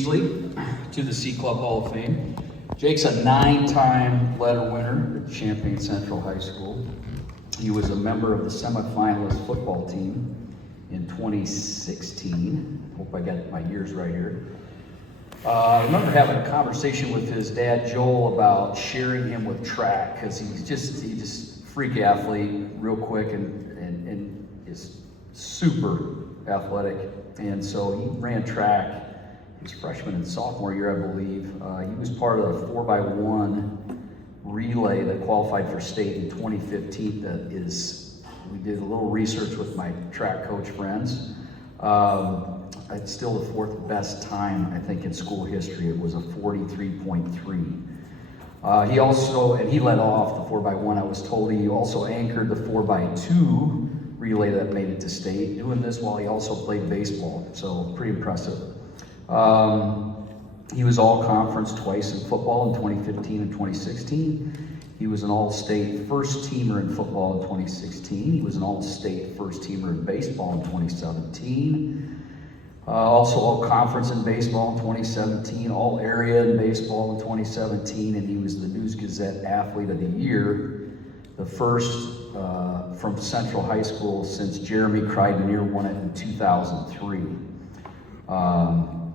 Beasley to the C Club Hall of Fame. Jake's a 9-time letter winner at Champaign Central High School. He was a member of the semifinalist football team in 2016. Hope I got my years right here. I remember having a conversation with his dad Joel about sharing him with track because he's just freak athlete, real quick and is super athletic. And so he ran track his freshman and sophomore year, I believe. He was part of the 4x1 relay that qualified for state in 2015. We did a little research with my track coach friends. It's still the fourth best time, I think, in school history. It was a 43.3. He led off the 4x1. I was told he also anchored the 4x2 relay that made it to state, doing this while he also played baseball. So pretty impressive. He was all-conference twice in football in 2015 and 2016. He was an all-state first-teamer in football in 2016. He was an all-state first-teamer in baseball in 2017. Also all-conference in baseball in 2017, all-area in baseball in 2017, and he was the News Gazette Athlete of the Year, the first from Central High School since Jeremy Crideneer won it in 2003.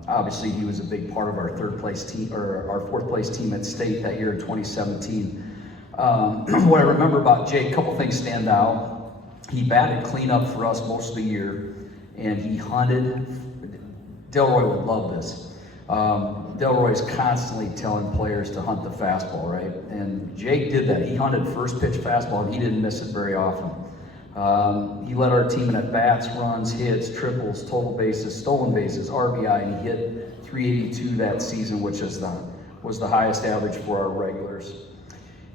Obviously, he was a big part of our fourth place team at state that year in 2017. What I remember about Jake, a couple things stand out. He batted cleanup for us most of the year, and he hunted. Delroy would love this. Delroy's constantly telling players to hunt the fastball, right? And Jake did that. He hunted first pitch fastball, and he didn't miss it very often. He led our team in at-bats, runs, hits, triples, total bases, stolen bases, RBI, and he hit 382 that season, which was the highest average for our regulars.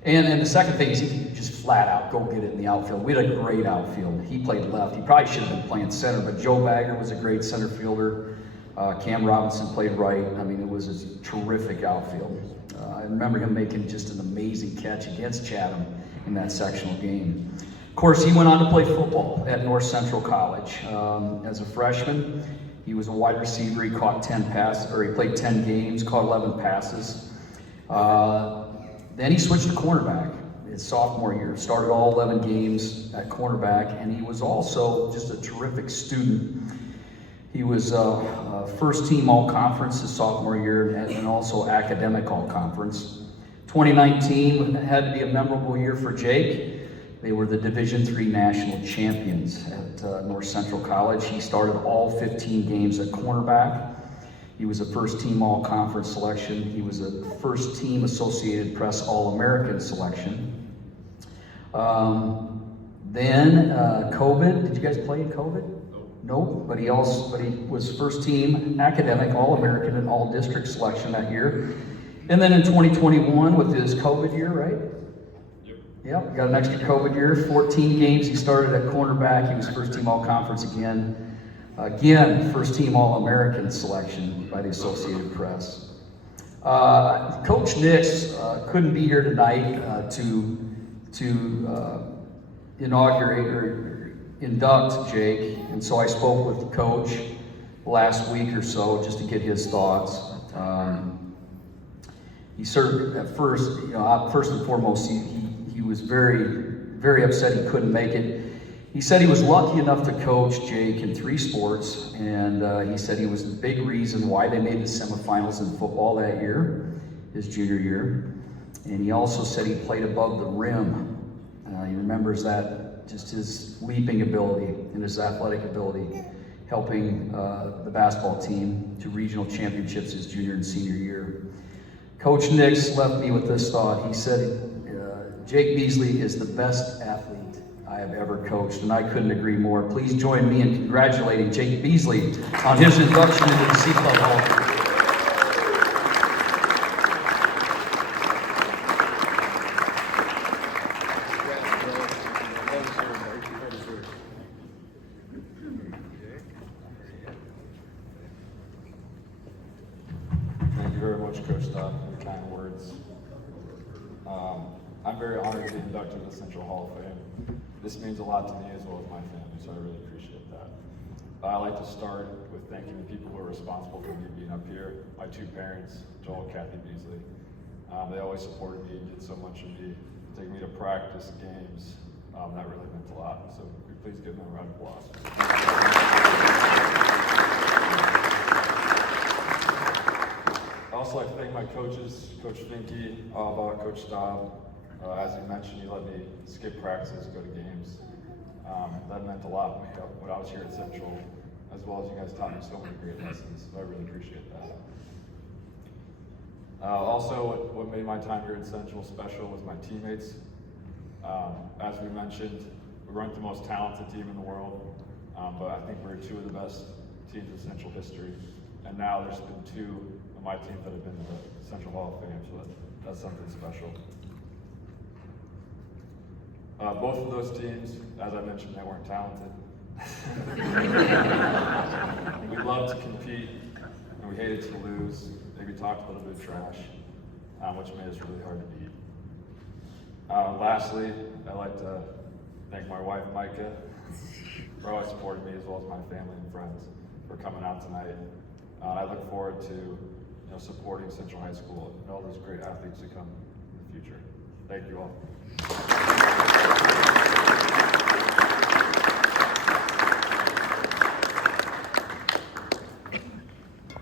And the second thing is he could just flat out go get it in the outfield. We had a great outfield. He played left. He probably should have been playing center, but Joe Bagger was a great center fielder. Cam Robinson played right. I mean, it was a terrific outfield. I remember him making just an amazing catch against Chatham in that sectional game. Of course, he went on to play football at North Central College. As a freshman, he was a wide receiver. He caught 10 passes, or he played 10 games, caught 11 passes. Then he switched to cornerback his sophomore year, started all 11 games at cornerback, and he was also just a terrific student. He was first team all-conference his sophomore year and also academic all-conference. 2019 had to be a memorable year for Jake. They were the Division III national champions at North Central College. He started all 15 games at cornerback. He was a first-team all-conference selection. He was a first-team Associated Press All-American selection. Then COVID. Did you guys play in COVID? Nope. But he was first-team academic All-American and All-District selection that year. And then in 2021 with his COVID year, right? Yep, got an extra COVID year, 14 games. He started at cornerback. He was first team all-conference again. Again, first team All-American selection by the Associated Press. Coach Nix couldn't be here tonight to inaugurate or induct Jake. And so I spoke with the coach last week or so just to get his thoughts. He served at first, first and foremost, he was very, very upset he couldn't make it. He said he was lucky enough to coach Jake in 3 sports, and he said he was the big reason why they made the semifinals in football that year, his junior year. And he also said he played above the rim. He remembers that, just his leaping ability and his athletic ability, helping the basketball team to regional championships his junior and senior year. Coach Nix left me with this thought. He said, Jake Beasley is the best athlete I have ever coached, and I couldn't agree more. Please join me in congratulating Jake Beasley on his induction into the C Club Hall. Thank you very much, Coach Dodd, for your kind words. I'm very honored to be inducted to the Central Hall of Fame. This means a lot to me as well as my family, so I really appreciate that. I like to start with thanking the people who are responsible for me being up here. My two parents, Joel and Kathy Beasley. They always supported me and did so much of me, taking me to practice, games. That really meant a lot. So could you please give them a round of applause. I also like to thank my coaches, Coach Finke, Coach Staub. As you mentioned, he let me skip practices, go to games. That meant a lot to me when I was here at Central, as well as you guys taught me so many great lessons, so I really appreciate that. Also, what made my time here at Central special was my teammates. As we mentioned, we weren't the most talented team in the world, but I think we're two of the best teams in Central history. And now there's been two of my teams that have been to the Central Hall of Fame, so that's something special. Both of those teams, as I mentioned, they weren't talented. We loved to compete, and we hated to lose. Maybe talked a little bit of trash, which made us really hard to beat. Lastly, I'd like to thank my wife, Micah, for always supporting me, as well as my family and friends for coming out tonight. I look forward to supporting Central High School and all those great athletes who come in the future. Thank you all.